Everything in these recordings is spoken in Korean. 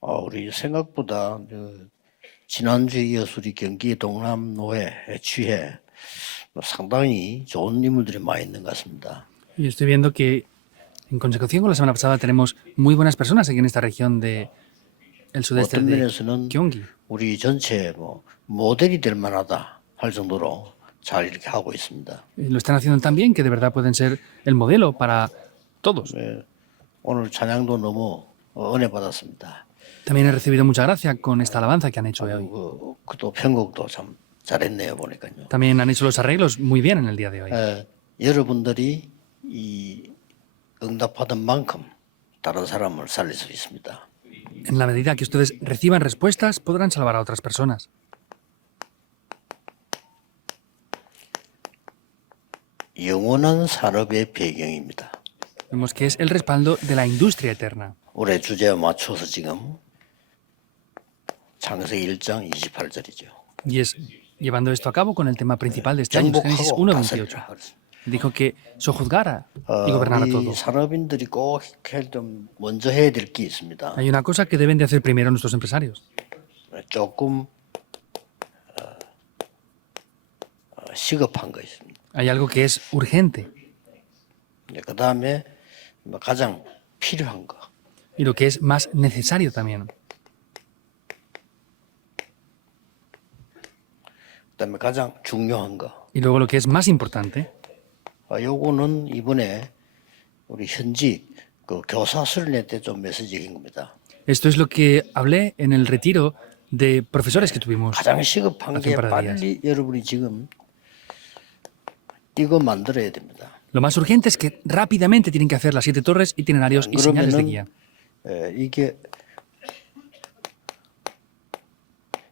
우리 생각보다 지난주에 이어서 우리 경기 동남노회 취해 상당히 좋은 인물들이 많이 있는 것 같습니다. Y estoy viendo que, en consecución con la semana pasada, tenemos muy buenas personas aquí en esta región del sudeste 어떤 de 면에서는 Gyeonggi. 우리 전체 모델이 될 만하다 할 정도로 잘 이렇게 하고 있습니다. Lo están haciendo tan bien que de verdad pueden ser el modelo para todos. 오늘 찬양도 너무 은혜 받았습니다. También he recibido mucha gracia con esta alabanza que han hecho hoy. 또 편곡도 참 잘했네요 보니까요. También han hecho los arreglos muy bien en el día de hoy. 여러분들이 이 응답하던 만큼 다른 사람을 살릴 수 있습니다. En la medida que ustedes reciban respuestas, podrán salvar a otras personas. 영원한 산업의 배경입니다. Vemos que es el respaldo de la industria eterna. 올해 주제와 맞춰서 지금 창세기 1장 28절이죠. Y es llevando esto a cabo con el tema principal de este año, Génesis 정복하고 1:28. 다스리라. Dijo que sojuzgara y gobernara 우리 todo. 산업인들이 꼭 좀 먼저 해야 될 게 있습니다. Hay una cosa que deben de hacer primero nuestros empresarios. 조금 시급한 거 있습니다. Hay algo que es urgente 그 다음에 가장 필요한 거. y lo que es más necesario también. 그다음에 가장 중요한 거. Y luego lo que es más importante. 요거는 이번에 우리 현지 그 교사 수련회 때 좀 메시지인 겁니다. Esto es lo que hablé en el retiro de profesores que tuvimos. 가장 시급한 hace un 게 par de días. 빨리 여러분이 지금 이거 만들어야 됩니다. Lo más urgente es que rápidamente tienen que hacer las 7 torres, itinerarios y señales de guía. 이게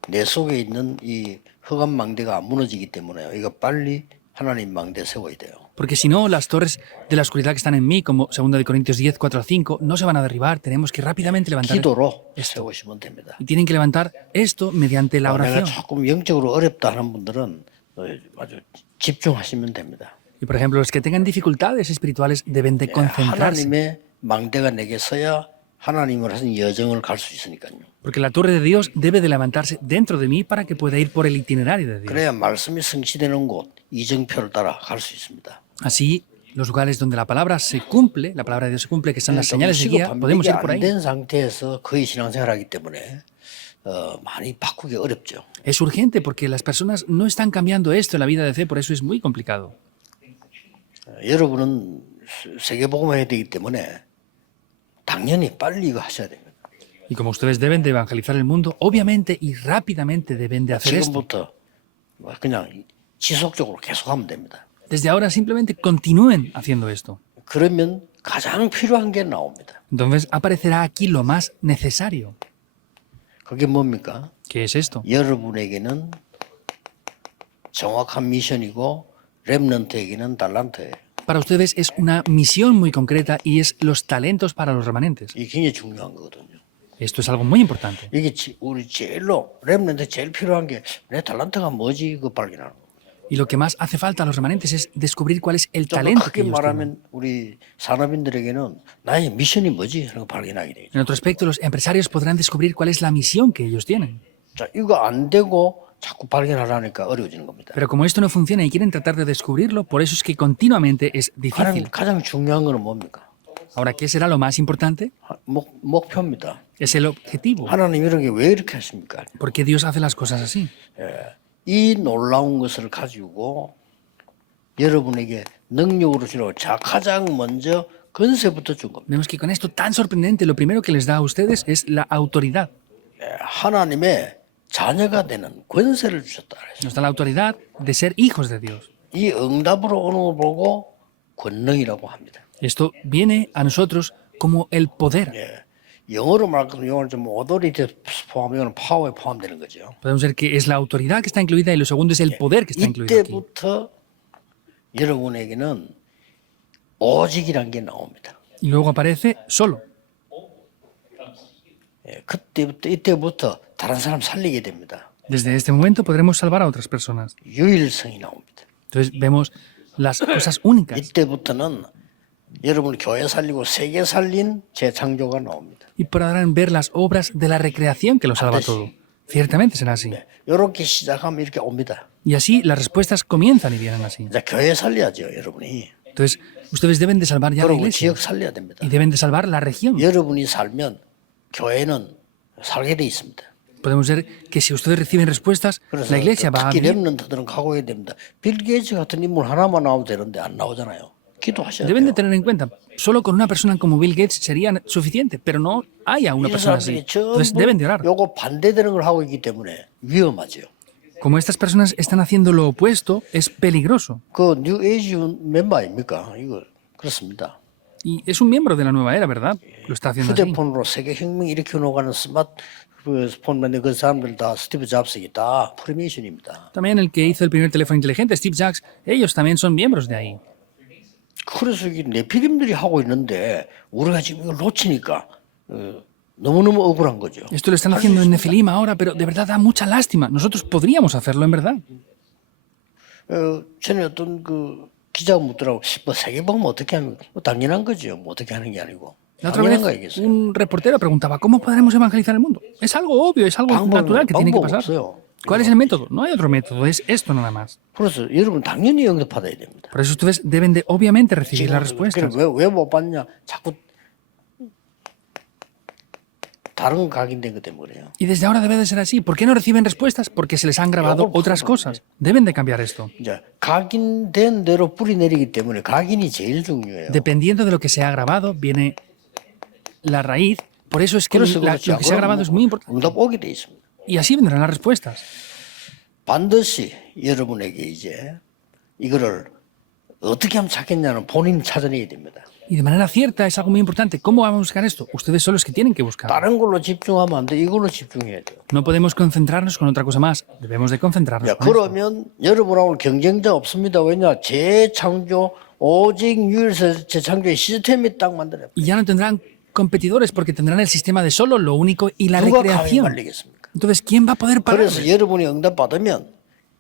내 속에 있는 이 흑암 망대가 무너지기 때문에 이거 빨리 하나님 망대 세워야 돼요. Porque si no, las torres de la oscuridad que están en mí, como 2 de Corintios 10, 4 al 5, no se van a derribar. Tenemos que rápidamente levantar 기도로 esto. 세우시면 됩니다. Y tienen que levantar esto mediante la 내가 oración. 조금 영적으로 어렵다 하는 분들은 아주 집중하시면 됩니다. Y por ejemplo, los que tengan dificultades espirituales deben de concentrarse. 하나님의 망대가 내게 서야 하나님을 하신 여정을 갈 수 있으니까요. Porque la torre de Dios debe de levantarse dentro de mí para que pueda ir por el itinerario de Dios. 그래야 말씀이 성취되는 곳 이정표를 따라 갈 수 있습니다. Así, los lugares donde la palabra se cumple, la palabra de Dios se cumple, que son las señales de guía, podemos ir por ahí. 안된 상태에서 거의 신앙생활하기 때문에 많이 바꾸기 어렵죠. Es urgente porque las personas no están cambiando esto en la vida de fe, por eso es muy complicado. 여러분은 세계복음을 해야 되기 때문에 당연히 빨리 이거 하셔야 됩니다. Y como ustedes deben de evangelizar el mundo, obviamente y rápidamente deben de hacer esto. 지금부터 그냥 지속적으로 계속하면 됩니다. Desde ahora simplemente continúen haciendo esto. 그러면 가장 필요한 게 나옵니다. Entonces aparecerá aquí lo más necesario. 그게 뭡니까? ¿Qué es esto? 여러분에게는 정확한 미션이고 렘넌트에게는 달란트예요. Para ustedes es una misión muy concreta y es los talentos para los remanentes. 이게 굉장히 중요한 거거든요. Esto es algo muy importante. 이게 우리 제일로 렘넌트 제일 필요한 게 내 달란트가 뭐지 이거 발견하는 거. Y lo que más hace falta a los remanentes es descubrir cuál es el 좀 더 talento que 크게 ellos tienen. 말하면 우리 산업인들에게는 나의 미션이 뭐지 하는 거 발견하게 돼요. En otro aspecto, los empresarios podrán descubrir cuál es la misión que ellos tienen. 자, 이거 안 되고 자꾸 발견하려니까 어려워지는 겁니다. Pero como esto no funciona y quieren tratar de descubrirlo, por eso es que continuamente es difícil. 가장 중요한 거는 뭡니까? Ahora, ¿qué será lo más importante? 목표입니다. Es el objetivo. 하나님 이런 게 왜 이렇게 하십니까? ¿Por qué Dios hace las cosas así? 이 놀라운 것을 가지고 여러분에게 능력으로 주려고 가장 먼저 권세부터 준 겁니다. Vemos que con esto tan sorprendente, lo primero que les da a ustedes es la autoridad. 하나님의 자녀가 되는 권세를 주셨다. Nos da la autoridad de ser hijos de Dios. 이 응답으로 오는 걸 보고 권능이라고 합니다. Esto viene a nosotros como el poder. 영어로 말하면 영어는 좀 오토리티 포함이면 파워에 포함되는 거죠. Podemos ver que es la autoridad que está incluida y lo segundo es el poder que está incluido aquí. 이때부터 여러분에게는 오직이란 게 나옵니다. Y luego aparece solo. 이때부터 다른 사람 살리게 됩니다. Desde este momento podremos salvar a otras personas. 유일성이 나옵니다. Entonces vemos las cosas únicas. 이때부터는 여러분 교회 살리고 세계 살린 재창조가 나옵니다. Y podrán ver las obras de la recreación que lo salva todo. Ciertamente será así. 이렇게 시작하면 이렇게 옵니다. Y así las respuestas comienzan y vienen así. 이제 교회 살려야죠, 여러분이. Entonces, ustedes deben de salvar ya la 그리고 iglesia 지역 살려야 됩니다. y deben de salvar la región. 여러분이 살면 교회는 살게 돼 있습니다. Podemos ver que si ustedes reciben respuestas, 그래서 la iglesia va a 특히 vivir. 렘넌트들은 각오해야 됩니다. 빌 게이츠 같은 인물 하나만 나오면 되는데 안 나오잖아요. 기도하셔야 Deben de 돼요. tener en cuenta, solo con una persona como Bill Gates sería suficiente, pero no haya una 이 persona 사람들이 así. Entonces deben de orar. 요거 반대되는 걸 하고 있기 때문에 위험하죠. Como estas personas están haciendo lo opuesto, es peligroso. 그 뉴 에이지 멤버 아닙니까? 이거 그렇습니다. Y es un miembro de la nueva era, ¿verdad? Lo está haciendo así. 휴대폰으로 세계 혁명 일으켜 놓가는 스마트폰 만든 그 사람들 다 스티브 잡스기 다 프리메이션입니다. También el que hizo el primer teléfono inteligente, Steve Jobs, ellos también son miembros de ahí. 그래서 이게 네피림들이 하고 있는데 우리가 지금 이걸 놓치니까 너무너무 억울한 거죠. Esto lo están haciendo en Nefilim ahora, pero de verdad da mucha lástima. Nosotros podríamos hacerlo en verdad. 전에 어떤 그 기자가 묻더라고, 뭐 세계복음 어떻게 하면 당연한 거죠. 뭐 어떻게 하는 게 아니고. La otra vez 당연한 거 얘기했어요. un reportero preguntaba, ¿cómo podremos evangelizar el mundo? Es algo obvio, es algo natural que tiene que 방법 pasar. 없어요. ¿Cuál es el método? No hay otro método, es esto nada más. 그래서 여러분 당연히 응답받아야 됩니다. Por eso ustedes deben de obviamente recibir las respuestas. 왜못 받냐? 자꾸 다른 각인된 것 때문에 그래요. Y desde ahora debe de ser así. ¿Por qué no reciben respuestas? Porque se les han grabado otras cosas. Deben de cambiar esto. 이제 각인된 대로 뿌리 내리기 때문에 각인이 제일 중요해요. Dependiendo de lo que se ha grabado, viene la raíz. Por eso es que 그래서 lo que se ha grabado es muy importante. 응답 오게 돼 있습니다. Y así vendrán las respuestas. 반드시 여러분에게 이제 이거를 어떻게 하면 찾겠냐는 본인이 찾아내야 됩니다. Y de manera cierta es algo muy importante. ¿Cómo vamos a buscar esto? Ustedes son los que tienen que buscar. 다른 걸로 집중하면 안 돼. 이걸로 집중해야 돼요. No podemos concentrarnos con otra cosa más. Debemos de concentrarnos 야, con esto. 그러면 여러분하고 경쟁자 없습니다. 왜냐? 재창조, 오직 유일세 재창조의 시스템이 딱 만들어요. Y ya no tendrán competidores porque tendrán el sistema de solo, lo único y la 누가 감히 recreación. 말리겠습니까? Entonces, ¿quién va a poder parar? 그래서 여러분이 응답 받으면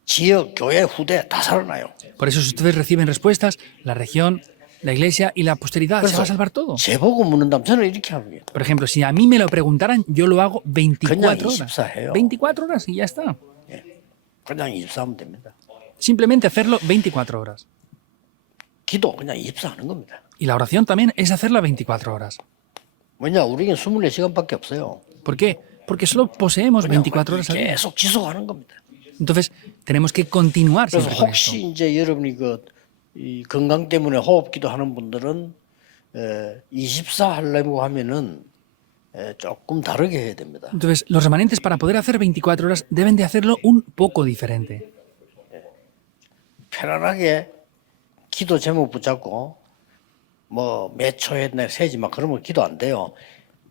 지역, 교회, 후대 다 살아나요. Por eso, si ustedes reciben respuestas, la región, la iglesia y la posteridad se va a salvar todo. 제보고 묻는다면 저는 이렇게 합니다. Por ejemplo, si a mí me lo preguntaran, yo lo hago 그냥 24 horas. 24 해요. 24 horas y ya está. 그냥 24하면 됩니다. Simplemente hacerlo 24 horas. 기도 그냥 24 하는 겁니다. Y la oración también es hacerla 24 horas. 왜냐? 우리는 24시간밖에 없어요. ¿Por qué? Porque solo poseemos 24 horas al día. 계속 지속하는 겁니다. Entonces, tenemos que continuar 그래서 siempre con 혹시 esto. 이제 여러분이 이 건강 때문에 호흡기도 하는 분들은 24 하려고 하면은 조금 다르게 해야 됩니다. Entonces, los remanentes para poder hacer 24 horas deben de hacerlo un poco diferente. 편안하게 기도 제목 붙잡고 뭐 몇 초에 세지 막 그러면 기도 안 돼요.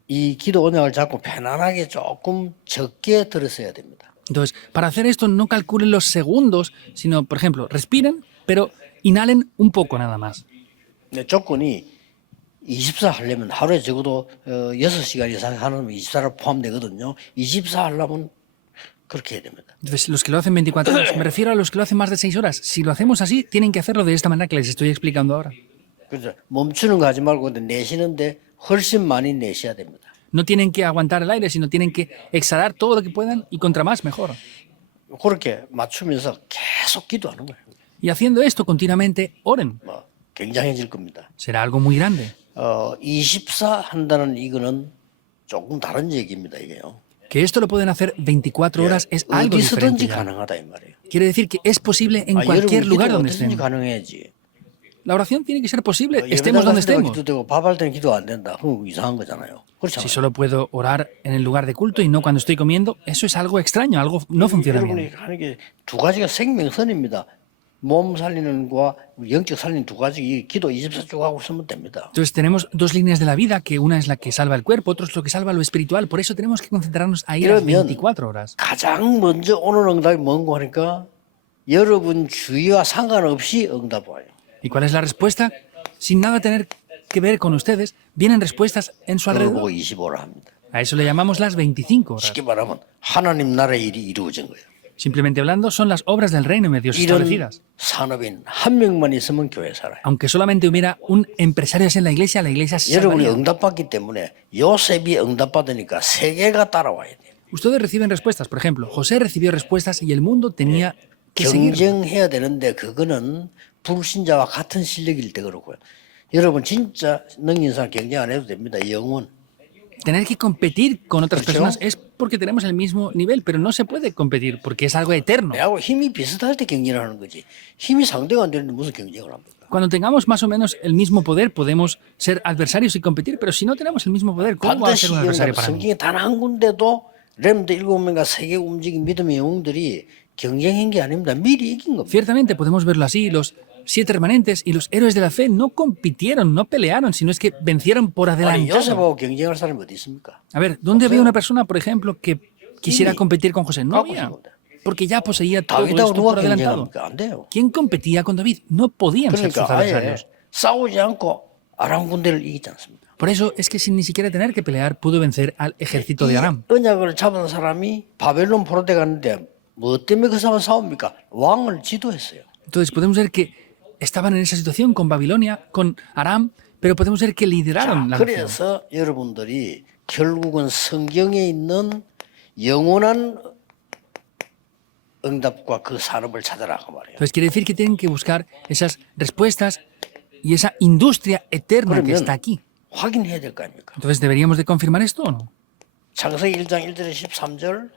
이 기도 언약을 잡고 편안하게 조금 적게 들으셔야 됩니다. Entonces, para hacer esto no calculen los segundos, sino, por ejemplo, respiren, pero inhalen un poco nada más. 근데 조건이 24 하려면 하루에 적어도 6시간 이상 하는 24를 포함되거든요. 24 하려면 그렇게 해야 됩니다. Entonces, los que lo hacen 24 horas, me refiero a los que lo hacen más de 6 horas. Si lo hacemos así, tienen que hacerlo de esta manera que les estoy explicando ahora. 그래서 멈추는 거 하지 말고 근데 내쉬는데 훨씬 많이 내셔야 됩니다. No tienen que aguantar el aire, sino tienen que exhalar todo lo que puedan y contra más, mejor. 그렇게 맞추면서 계속 기도하는 거예요. Y haciendo esto continuamente, oren. 뭐 굉장해질 겁니다. Será algo muy grande. 24 한다는 이거는 조금 다른 얘기입니다, 이게요. Que esto lo pueden hacer 24 horas es algo diferente. 어디서든지 ya. 가능하다 이 말이에요. Quiere decir que es posible en 여러분 cualquier lugar 기도가 donde 어디서든지 estén. 가능해야지. La oración tiene que ser posible, 예배당 estemos donde 갈 때가 estemos. 기도되고 밥할 때는 기도 안 된다. 그럼 이상한 거잖아요. 그렇잖아요. Si solo puedo orar en el lugar de culto y no cuando estoy comiendo, eso es algo extraño, algo no funciona 여러분이 bien. 하는 게 두 가지가 생명선입니다. 몸 살리는 거와 영적 살리는 두 가지 이 기도 24쪽 하고 있으면 됩니다. Entonces tenemos dos líneas de la vida, que una es la que salva el cuerpo, otra es lo que salva lo espiritual. Por eso tenemos que concentrarnos ahí las 그러면 24 horas. 가장 먼저 오는 응답이 뭔고 하니까 여러분 주의와 상관없이 응답 와요. ¿Y cuál es la respuesta? Sin nada tener que ver con ustedes, vienen respuestas en su 그걸 보고 alrededor. 25라 합니다. A eso le llamamos las 25 horas. 쉽게 말하면 하나님 나라의 일이 이루어진 거예요. Simplemente hablando, son las obras del reino de Dios 이런 establecidas. 산업인 한 명만 있으면 교회 살아요. Aunque solamente hubiera un empresario así en la iglesia se 여러분이 salvaría. 응답받기 때문에 요셉이 응답받으니까 세계가 따라와야 돼요. Ustedes reciben respuestas. Por ejemplo, José recibió respuestas y el mundo tenía que seguir. 경쟁해야 되는데 그거는 불신자와 같은 실력일 때 그렇고요. 여러분 진짜 능인 사람 경쟁 안 해도 됩니다. 영혼. Tener que competir con otras ¿Escuchó? personas es porque tenemos el mismo nivel, pero no se puede competir porque es algo eterno. 내하고 힘이 비슷할 때 경쟁을 하는 거지. 힘이 상대가 안 되는데 무슨 경쟁을 합니까? Cuando tengamos más o menos el mismo poder, podemos ser adversarios y competir, pero si no tenemos el mismo poder, ¿cómo va a ser 반드시 un adversario 영감 para mí? 성경에 단 한 군데도 렘드 7명과 세계 움직인 믿음의 영웅들이 경쟁한 게 아닙니다. 미리 이긴 겁니다. Ciertamente podemos verlo así. Los 7 remanentes y los héroes de la fe no compitieron, no pelearon, sino es que vencieron por 아니 adelantado. 요셉하고 경쟁할 사람이 어디 있습니까? A ver, ¿dónde había una persona, por ejemplo, que quisiera Sí. competir con José? No Vamos había, a ver. porque ya poseía todo 다윗하고 esto por 누가 adelantado. 경쟁합니까? 안 돼요. ¿Quién competía con David? No podían ser sus 그러니까 아예 adversarios. 싸우지 않고 아람 군대를 이기지 않습니다. Por eso es que sin ni siquiera tener que pelear pudo vencer al ejército 이 de Aram. 언약을 잡은 사람이 바벨론 포로대 갔는데 뭐 때문에 그 사람 싸웁니까? 왕을 지도했어요. Entonces podemos ver que estaban en esa situación con Babilonia, con Aram, pero podemos ver que lideraron la nación. 그래서 여러분들이 결국은 성경에 있는 영원한 응답과 그 산업을 찾아라 그 말이에요. Entonces quiere decir que tienen que buscar esas respuestas y esa industria eterna que 그러면 está aquí. 확인해야 될 거 아닙니까? Entonces deberíamos de confirmar esto o no. 창세기 1장 1절에 13절,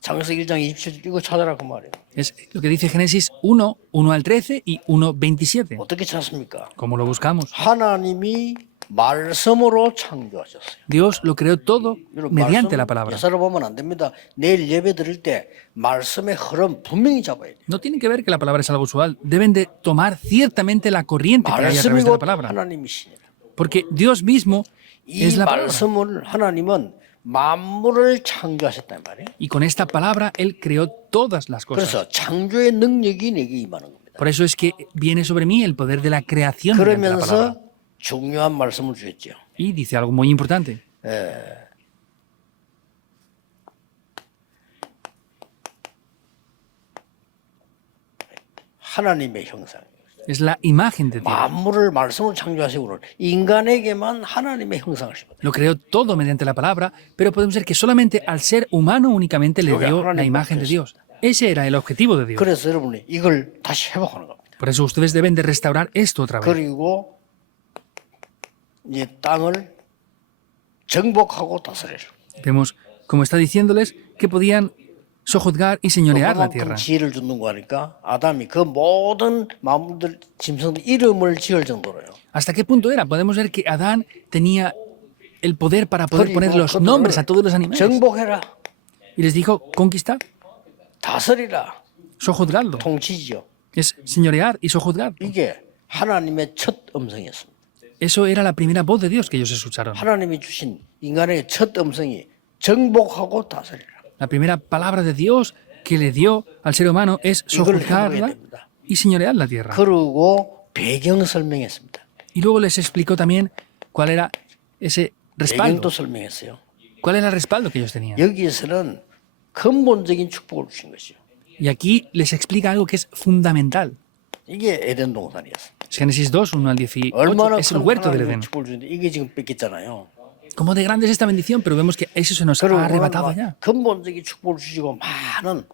창세기 1장 27절 이거 찾아라 그 말이에요. Es lo que dice Génesis 1, 1 al 13 y 1, 27. 어떻게 찾습니까? ¿Cómo lo buscamos? 하나님이 말씀으로 창조하셨어요. Dios lo creó todo 여러분, mediante 말씀 la palabra. 예사로 보면 안 됩니다. 내일 예배 드릴 때 말씀의 흐름 분명히 잡아야 돼요. No tiene que ver que la palabra es algo usual. Deben de tomar ciertamente la corriente que hay a través de la 말씀이고 palabra. 하나님이시니라. Porque Dios mismo 이 es la palabra. 말씀을 하나님은 만물을 창조하셨단 말이에요. Y con esta palabra Él creó todas las cosas. 그래서 창조의 능력이 내게 임하는 겁니다. Por eso es que viene sobre mí el poder de la creación mediante la palabra. 그러면서 중요한 말씀을 주셨죠. Y dice algo muy importante. 하나님의 형상. Es la imagen de Dios. 만물을 말씀으로 창조하시고 인간에게만 하나님의 형상을 심었다. Lo creó todo mediante la palabra, pero podemos ver que solamente al ser humano únicamente le dio la imagen de Dios. Ese era el objetivo de Dios. 그래서 여러분이 이걸 다시 회복하는 겁니다. Por eso ustedes deben de restaurar esto otra vez. 그리고 이제 땅을 정복하고 다스려라. Vemos, como está diciéndoles, que podían sojuzgar y señorear la 그만큼 tierra. 지혜를 주는 거니까 아담이 그 모든 만물들 짐승들 이름을 지을 정도로요. ¿Hasta qué punto era? Podemos ver que Adán tenía el poder para poder 그리고 poner los 그들을 nombres a todos los animales. 정복해라, Y les dijo, conquistad, 다스리라, sojuzgadlo. 통치지요. Es señorear y sojuzgar. 이게 하나님의 첫 음성이었습니다. Eso era la primera voz de Dios que ellos escucharon. 하나님이 주신 인간의 첫 음성이 정복하고 다스리라. La primera palabra de Dios que le dio al ser humano es sojuzgarla y señorear la tierra. 그리고 배경 설명했습니다. Y luego les explicó también cuál era ese respaldo. 배경도 설명했어요. ¿Cuál era el respaldo que ellos tenían? 여기에서는 근본적인 축복을 주신 것이요. Y aquí les explica algo que es fundamental. 이게 에덴 동산이었어요. Génesis 2, 1 al 18, 얼마나 es el 큰 huerto del 하나님의 Edén. 축복을 주는데 이게 지금 뺏겼잖아요. Cómo de grande es esta bendición, pero vemos que eso se nos 그리고 ha arrebatado ya. 근본적인 축복을 주시고 많은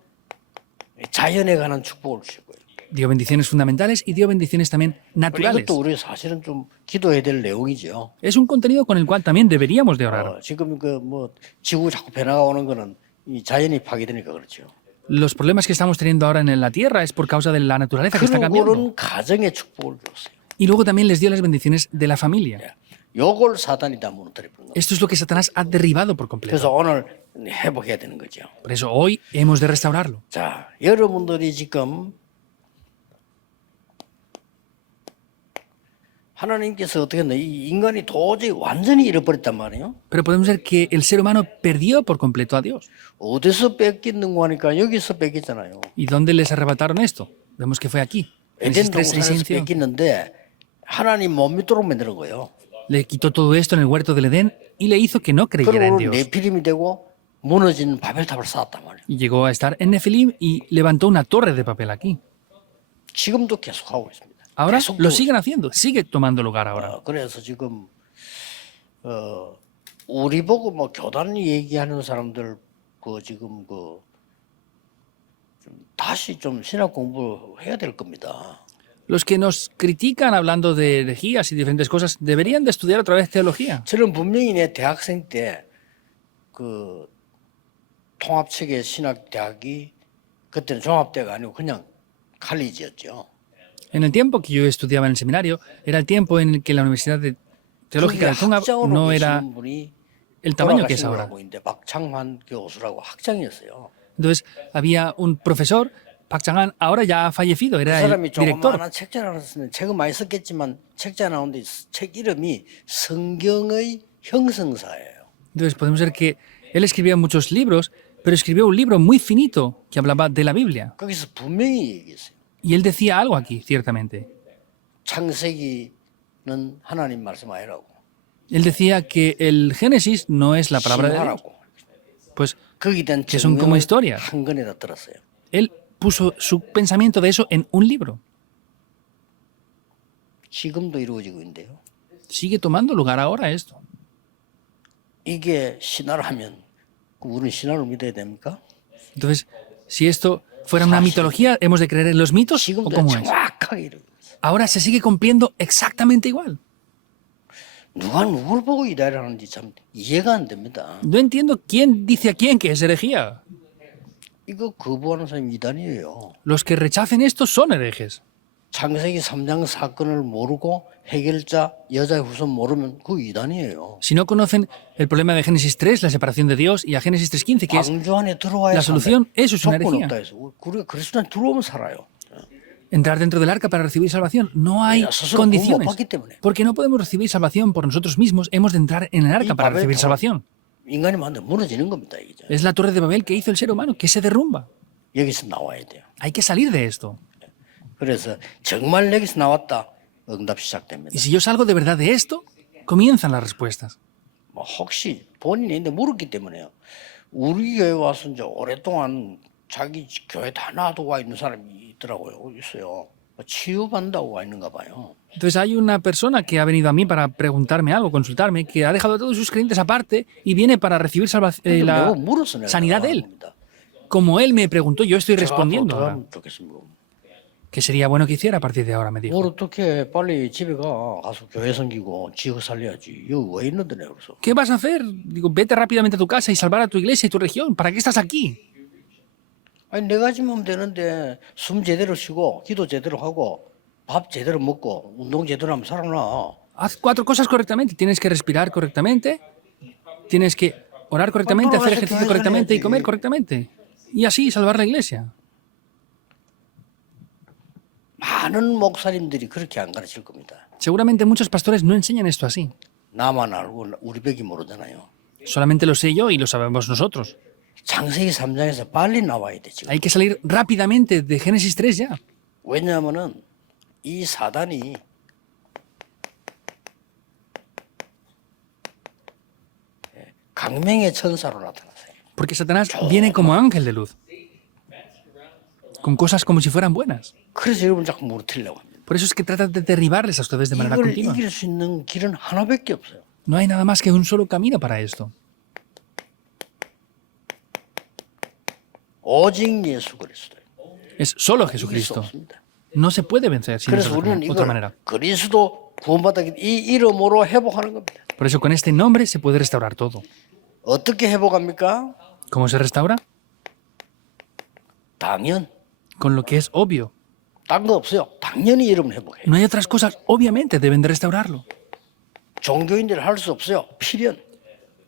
자연에 관한 축복을 주시고요. Dio bendiciones fundamentales y dio bendiciones también naturales. 이것도 우리 사실은 좀 기도해야 될 내용이죠. Es un contenido con el cual también deberíamos de orar. 지금 그 뭐 지구 자꾸 변화가 오는 거는 이 자연이 파괴되니까 그렇죠. Los problemas que estamos teniendo ahora en la tierra es por causa de la naturaleza que está cambiando. 그리고는 가정의 축복을 줬어요. Y luego también les dio las bendiciones de la familia. 요걸 사단이 다 무너뜨려 버린 거예요. Esto es lo que Satanás ha derribado por completo. 그래서 오늘 회복해야 되는 거죠. Por eso hoy hemos de restaurarlo. 자, 여러분들이 지금 하나님께서 어떻게 했나? 이 인간이 도저히 완전히 잃어버렸단 말이에요. Pero podemos ver que el ser humano perdió por completo a Dios. 어디서 뺏겼는고 하니까 여기서 뺏겼잖아요. ¿Y dónde les arrebataron esto? Vemos que fue aquí. 에덴 Génesis 3, 6 동산에서 y 7. 뺏겼는데 하나님 못 믿도록 만드는 거예요. Le quitó todo esto en el huerto del Edén y le hizo que no creyera en 그리고 Dios. 네피림이 되고 무너진 바벨탑을 쌓았단 말이에요. Y llegó a estar en Nefilim y levantó una torre de papel aquí. 지금도 계속 하고 있습니다. Ahora 계속 lo 되고 siguen haciendo, sigue tomando lugar ahora. 그래서 지금 우리 보고 뭐 교단 얘기하는 사람들 지금 좀 다시 좀 신학 공부해야 될 겁니다. Los que nos critican hablando de herejías y diferentes cosas deberían de estudiar otra vez teología. 저는 분명히 내 대학생 때 통합체계 신학대학이 그때는 종합대가 아니고 그냥 칼리지였죠. En el tiempo que yo estudiaba en el seminario, era el tiempo en el que la Universidad Teológica de Tonga 학장으로 no era 계시는 분이 el tamaño que es 돌아가신 ahora. 분하고 있는데 박창환 교수라고 학장이었어요. Entonces, había un profesor, Pak Chang-an, ahora ya ha fallecido, 그 era el 사람이 director. 조그마한 책자 하나 쓰는 책은 많이 썼겠지만 책자 나오는데 책 이름이 성경의 형성사예요. Entonces, podemos ver que él escribía muchos libros, pero escribió un libro muy finito que hablaba de la Biblia. 거기서 분명히 얘기했어요. Y él decía algo aquí, ciertamente. 창세기는 하나님 말씀 아니라고. Él decía que el Génesis no es la palabra de Dios. 신화라고. Pues 거기에 대한 que son como 증명을 historias. 한 권에다 들었어요. él puso su pensamiento de eso en un libro. 지금도 이루어지고 있는데요. Sigue tomando lugar ahora esto. 이게 신화라면 우리는 신화를 믿어야 됩니까? Entonces, si esto fuera una mitología, ¿hemos de creer en los mitos o 지금도 cómo es? 정확하게 이루어지고 있어요. Ahora se sigue cumpliendo exactamente igual. 누가 누굴 보고 이다라는지 참 이해가 안 됩니다. No entiendo quién dice a quién que es herejía. 이거 거부하는 사람이 이단이에요. Los que rechacen esto son herejes. 창세기 3장 사건을 모르고 해결자 여자의 후손 모르면 그 이단이에요. Si no conocen el problema de Génesis 3, la separación de Dios, y a Génesis 3.15, que es 방주 안에 들어와야 la solución, eso es una 조건 herejía. 없다 해서 우리가 그리스도 안에 들어오면 살아요. Entrar dentro del arca para recibir salvación. No hay 스스로 구원 못 condiciones. 받기 때문에. Porque no podemos recibir salvación por nosotros mismos. Hemos de entrar en el arca para recibir salvación. 인간이 만든 무너지는 겁니다. 이게. Es la torre de Babel que hizo el ser humano, que se derrumba. 여기서 나와야 돼요. Hay que salir de esto. 그래서 정말 여기서 나왔다. 응답 시작됩니다. Y si yo salgo de verdad de esto, comienzan las respuestas. 뭐 혹시 본인이 있는데 물었기 때문에요. 우리 교회 와서 이제 오랫동안 자기 교회 다 놔두고 와 있는 사람이 있더라고요. 있어요. 치유받는다고 와 있는가 봐요. Entonces hay una persona que ha venido a mí para preguntarme algo, consultarme, que ha dejado a todos sus creyentes aparte y viene para recibir la 내가 물었어, 내가 sanidad de él. 겁니다. Como él me preguntó, yo estoy 제가 respondiendo 어떻게 ahora. 하면 좋겠습니까? ¿Qué sería bueno que hiciera a partir de ahora? Me dijo. 뭘 어떻게 빨리 집에 가서 교회 섬기고 지역 살려야지. 여기 왜 있는데 내가 그래서. ¿Qué vas a hacer? Digo, vete rápidamente a tu casa y salvar a tu iglesia y tu región. ¿Para qué estás aquí? 아니 내가 지금 하면 되는데 숨 제대로 쉬고 기도 제대로 하고 밥 제대로 먹고 운동 제대로 하면 살아나. Haz 4 cosas correctamente. Tienes que respirar correctamente, tienes que orar correctamente, hacer ejercicio correctamente y comer correctamente. Y así salvar la iglesia. 많은 목사님들이 그렇게 안 가르칠 겁니다. Seguramente muchos pastores no enseñan esto así. 나만 알고 우리 백이 모르잖아요. Solamente lo sé yo y lo sabemos nosotros. 창세기 3장에서 빨리 나와야 돼 지금. Hay que salir rápidamente de Génesis 3 ya. 왜냐하면은 이 사단이 강명의 천사로 나타났어요. Porque Satanás viene como ángel de luz. Con cosas como si fueran buenas. 그래서 여러분 자꾸 무너뜨리려고 합니다. Por eso es que trata de derribarles a ustedes de manera 이걸 continua. 이길 수 있는 길은 하나밖에 없어요. No hay nada más que un solo camino para esto. 오직 예수 그리스도예요. Es solo 이길 수 Jesucristo. 없습니다. No se puede vencer sin 그래서 esa 우리는 otra 이걸 manera. 그리스도 구원받았기 이 이름으로 회복하는 겁니다. Por eso con este nombre se puede restaurar todo. 어떻게 회복합니까? ¿Cómo se restaura? 당연. Con lo que es obvio. 딴 거 없어요. 당연히 이름을 회복해요. No hay otras cosas, obviamente deben de restaurarlo. 종교인들 할 수 없어요. 필연.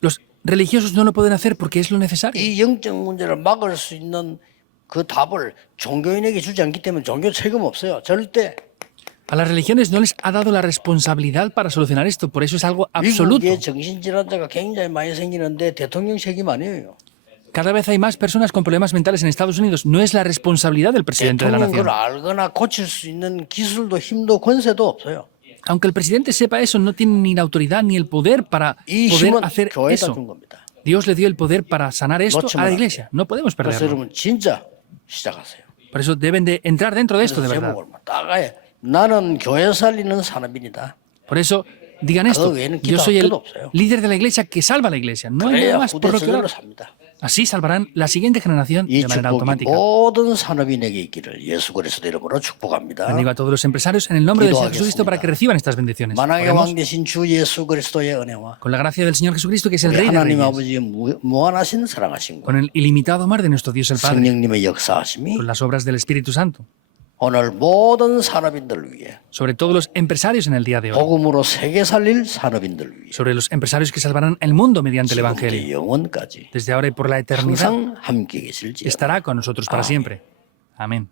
Los religiosos no lo pueden hacer porque es lo necesario. 이 영적 문제를 막을 수 있는 그 답을 종교인에게 주지 않기 때문에 종교 책임 없어요. 절대. A las religiones no les ha dado la responsabilidad para solucionar esto, por eso es algo absoluto. 미국에 정신질환자가 굉장히 많이 생기는데 대통령 책임 아니에요. Cada vez hay más personas con problemas mentales en Estados Unidos. No es la responsabilidad del presidente de la 대통령 nación. 그걸 알거나 고칠 수 있는 기술도 힘도 권세도 없어요. Aunque el presidente sepa eso, no tiene ni la autoridad ni el poder para 이 poder 힘은 hacer 교회에다 eso. 준 겁니다. Dios le dio el poder para sanar esto 놓치면 a la 안 iglesia. No podemos 그래서 perderlo. 여러분 진짜 시작하세요. Por eso deben de entrar dentro de esto de 그래서 verdad. 제목을 따가야 나는 교회 살리는 산업인이다. Por eso digan esto. 외에는 Yo 기도할 soy el 것도 없어요. líder de la iglesia que salva a la iglesia. No hay 그래야 nada más por 후대 lo que 세대로 orar. 삽니다. Así salvarán la siguiente generación 이 de manera 축복이 automática. 모든 산업인에게 있기를 예수 그리스도 이름으로 축복합니다. Bendigo a todos los empresarios en el nombre del Señor 기도하겠습니다. Jesucristo para que reciban estas bendiciones. 만왕의 Oremos. 왕 되신 주 예수 그리스도의 은혜와 Con la gracia del Señor Jesucristo, que es el 우리 Rey de 하나님 Reyes, 아버지의 무한하신 사랑하심과 con el ilimitado amor de nuestro Dios el Padre, 성령님의 역사하심이 con las obras del Espíritu Santo, 오늘 모든 산업인들을 위해 sobre todos los empresarios en el día de hoy, 복음으로 세계 살릴 산업인들을 위해 sobre los empresarios que salvarán el mundo mediante el 지금부터 Evangelio, 영원까지 desde ahora y por la eternidad, 항상 함께 계실지어다. estará con nosotros para siempre. Amén.